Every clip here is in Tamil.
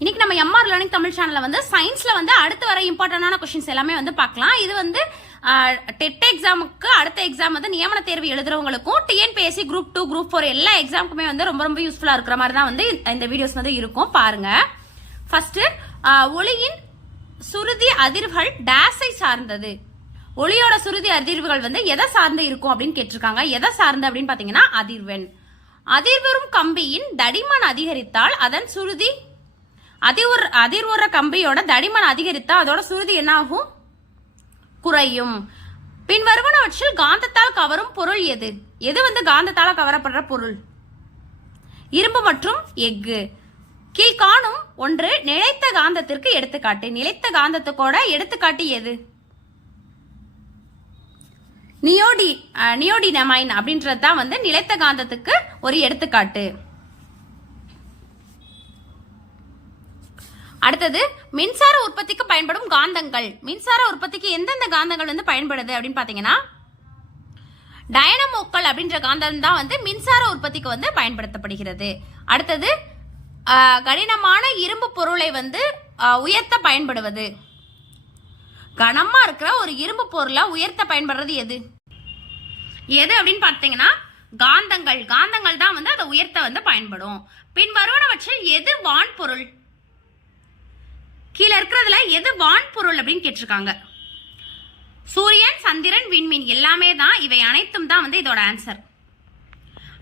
இன்னைக்கு நம்ம எம்ஆர் லேர்னிங் தமிழ் சேனல்ல வந்து சயின்ஸ்ல வந்து அடுத்து வர இம்பார்ட்டன்டான கொஸ்டின்ஸ் எல்லாமே வந்து பார்க்கலாம். இது வந்து டெட் எக்ஸாமுக்கு அடுத்த எக்ஸாம் வந்து நியமன தேர்வு எழுதுறவங்களுக்கும் டிஎன்பிஎஸ்சி குரூப் 2 குரூப் 4 எல்லா எக்ஸாமுக்குமே வந்து ரொம்ப ரொம்ப யூஸ்ஃபுல்லா இருக்கிற மாதிரி தான் வந்து இந்த வீடியோஸ் வந்து இருக்கும். பாருங்க. ஃபர்ஸ்ட், ஒளியின் சுருதி அதிர்வுகள் டேஸை சார்ந்தது. ஒளியோட சுருதி அதிர்வுகள் வந்து எதை சார்ந்து இருக்கும் அப்படின்னு கேட்டிருக்காங்க. எதை சார்ந்து அப்படின்னு பாத்தீங்கன்னா அதிர்வெண். அதிர்வரும் கம்பியின் தடிமன் அதிகரித்தால் அதன் சுருதி அதிர்வுற கம்பியோட தடிமன் அதிகரித்தா அதோட சுருதி என்ன ஆகும்? குறையும். பின் வருவனவற்றில் காந்தத்தால் கவரும் பொருள் எது? எது வந்து காந்தத்தால கவரப்படுற பொருள்? இரும்பு மற்றும் எஃகு. கீழ்காணும் ஒன்று நிலைத்த காந்தத்திற்கு எடுத்துக்காட்டு. நிலைத்த காந்தத்துக்கோட எடுத்துக்காட்டு எது? நியோடினமைன் அப்படின்றது தான் வந்து நிலைத்த காந்தத்துக்கு ஒரு எடுத்துக்காட்டு. அடுத்தது, மின்சார உற்பத்திக்கு பயன்படும் காந்தங்கள். மின்சார உற்பத்திக்கு எந்தெந்த காந்தங்கள் வந்து பயன்படுது அப்படின்னு பாத்தீங்கன்னா டைனமோக்கள் அப்படின்ற காந்தம் தான் வந்து மின்சார உற்பத்திக்கு வந்து பயன்படுத்தப்படுகிறது. அடுத்தது, கடினமான இரும்பு பொருளை வந்து உயர்த்த பயன்படுவது. கனமா இருக்கிற ஒரு இரும்பு பொருளை உயர்த்த பயன்படுறது எது அப்படின்னு பார்த்தீங்கன்னா காந்தங்கள். காந்தங்கள் தான் வந்து அதை உயர்த்த வந்து பயன்படும். பின் வருவனவற்றில் எது வான்பொருள்? கீழே இருக்கிறதுல எது வான்பொருள் அப்படின்னு கேட்டிருக்காங்க. சூரியன், சந்திரன், விண்மீன் எல்லாமே தான். இவை அனைத்தும் தான் வந்து இதோட ஆன்சர்.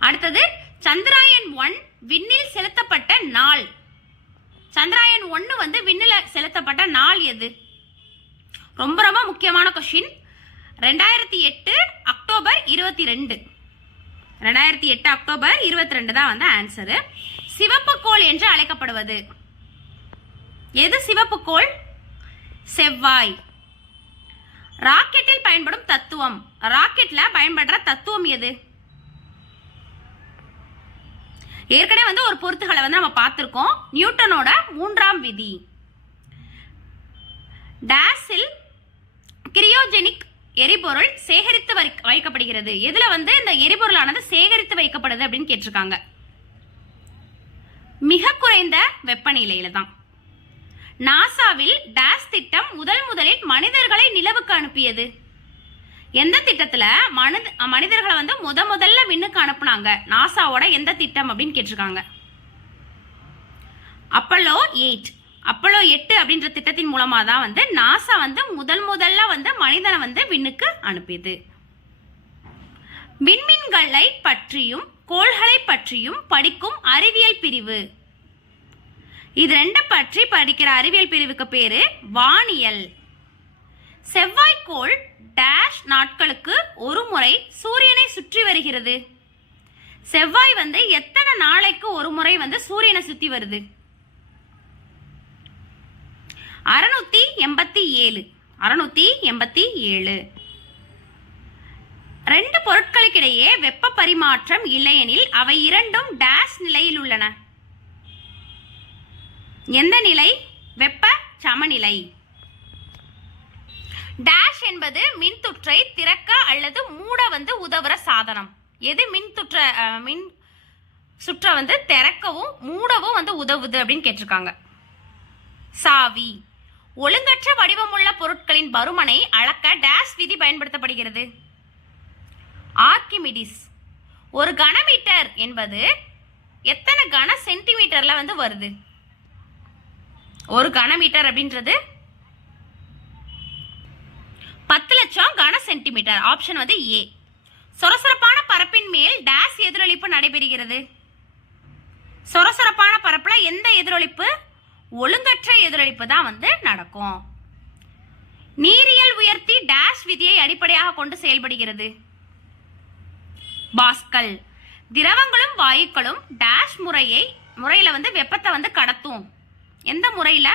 அடுத்தது, சந்திராயன் 1 விண்ணில் செலுத்தப்பட்ட நாள். சந்திராயன் 1 வந்து விண்ணில் செலுத்தப்பட்ட நாள் எது? ரொம்ப ரொம்ப முக்கியமான கொஸ்டின். 2008 அக்டோபர் 22. 2008 அக்டோபர் 22 தான் வந்து ஆன்சர். சிவப்பு கோள் என்று அழைக்கப்படுவது எது? சிவப்பு கோள் செவ்வாய். ராக்கெட்டில் பயன்படும் தத்துவம். ராக்கெட்ல பயன்படுற தத்துவம் எது? ஏற்கனவே வந்து ஒரு பொருத்துகளை வந்து நம்ம பார்த்திருக்கோம். நியூட்டனோட 3ஆம் விதி. டேஸில் கிரியோஜெனிக் எரிபொருள் சேகரித்து வைக்கப்படுகிறது. எதுல வந்து இந்த எரிபொருளானது சேகரித்து வைக்கப்படுது அப்படின்னு கேட்டிருக்காங்க. மிக குறைந்த வெப்பநிலையில தான். நாசாவில் டேஸ் திட்டம் முதலில் மனிதர்களை நிலவுக்கு அனுப்பியது. எந்த திட்டத்துல மனிதர்களை வந்து முதல்ல விண்ணுக்கு அனுப்புனாங்க? நாசாவோட எந்த திட்டம் அப்படின்னு கேட்டிருக்காங்க. அப்பல்லோ 8. அப்பல்லோ 8 அப்படின்ற திட்டத்தின் மூலமா தான் வந்து நாசா வந்து முதல்ல வந்து மனிதனை வந்து விண்ணுக்கு அனுப்பியது. விண்மீன்களை பற்றியும் கோள்களை பற்றியும் படிக்கும் அறிவியல் பிரிவு. இது ரெண்ட பற்றி படிக்கிற அறிவியல் பிரிவுக்கு பேரு வானியல். செவ்வாய்க்கோள் டேஷ் நாட்களுக்கு ஒரு முறை சூரியனை சுற்றி வருகிறது. செவ்வாய் வந்து எத்தனை நாளைக்கு ஒரு முறை வந்து சூரியனை சுத்தி வருது? 687. 687. ரெண்டு பொருட்களுக்கிடையே வெப்ப பரிமாற்றம் இல்லையெனில் அவை இரண்டும் டேஷ் நிலையில் உள்ளன. எந்த நிலை? வெப்ப சமநிலை. டேஷ் என்பது மின்துற்றை திறக்க அல்லது மூட வந்து உதவுற சாதனம். எது மின் சுற்ற வந்து திறக்கவும் மூடவும் வந்து உதவுது அப்படின்னு கேட்டிருக்காங்க. சாவி. ஒழுங்கற்ற வடிவமுள்ள பொருட்களின் பருமனை அளக்க டேஷ் விதி பயன்படுத்தப்படுகிறது. ஆர்கிமிடிஸ். ஒரு கனமீட்டர் என்பது எத்தனை கன சென்டிமீட்டர்ல வந்து வருது? ஒரு கனமீட்டர் அப்படின்றது 10 லட்சம் கன சென்டிமீட்டர். ஆப்ஷன் வந்து ஏ. சொரசொரப்பான பரப்பின் மேல் டேஷ் எதிரொலிப்பு நடைபெறுகிறது. சொரசொரப்பான பரப்புல எந்த எதிரொலிப்பு? ஒழுங்கற்ற எதிரொலிப்பு தான் வந்து நடக்கும். நீரியல் உயர்த்தி டேஷ் விதியை அடிப்படையாக கொண்டு செயல்படுகிறது. பாஸ்கல். திரவங்களும் வாயுக்களும் டேஷ் முறையில வந்து வெப்பத்தை வந்து கடத்தும். எந்த முறையில?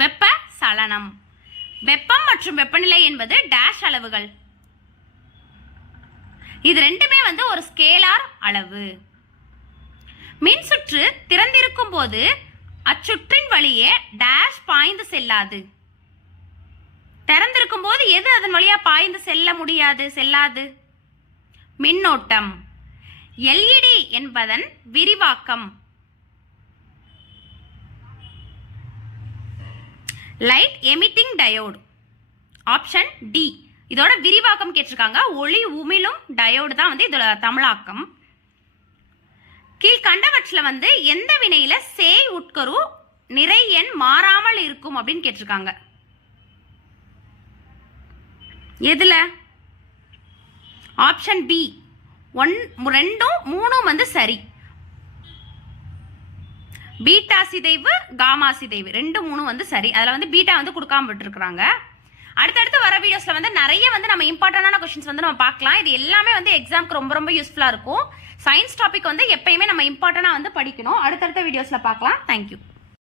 வெப்ப சலனம். வெப்பம் மற்றும் வெப்பநிலை என்பது டேஷ் அளவுகள். இது ரெண்டுமே வந்து ஒரு ஸ்கேலார் அளவு. மின் சுற்று திறந்திருக்கும் போது அச்சுற்றின் வழியே டேஷ் பாய்ந்து செல்லாது. திறந்திருக்கும் போது எது அதன் வழியா பாய்ந்து செல்லாது? மின்னோட்டம். எல்இடி என்பதன் விரிவாக்கம். Light emitting diode. Option D. இதோட விரிவாக்கம் கேட்டிருக்காங்க. ஒளி உமிழும் டயோடு தான் வந்து இதோட தமிழாக்கம். கீழ்கண்டவற்றில் வந்து எந்த வினையில சேய் உட்கரு நிறை எண் மாறாமல் இருக்கும் அப்படின்னு கேட்டிருக்காங்க. எதுல? Option B. 2 3 வந்து சரி. பீட்டா சிதைவு காமா சிதைவு 2 3 வந்து சரி. அதில் வந்து பீட்டா வந்து கொடுக்காம விட்டுருக்குறாங்க. அடுத்தடுத்து வர வீடியோஸ்ல வந்து நிறைய வந்து நம்ம இம்பார்ட்டன்டான கொஸ்டின்ஸ் வந்து நம்ம பார்க்கலாம். இது எல்லாமே வந்து எக்ஸாம்க்கு ரொம்ப ரொம்ப யூஸ்ஃபுல்லா இருக்கும். சயின்ஸ் டாபிக் வந்து எப்பயுமே நம்ம இம்பார்ட்டன்டா வந்து படிக்கணும். அடுத்தடுத்த வீடியோஸ்ல பார்க்கலாம். தேங்க்யூ.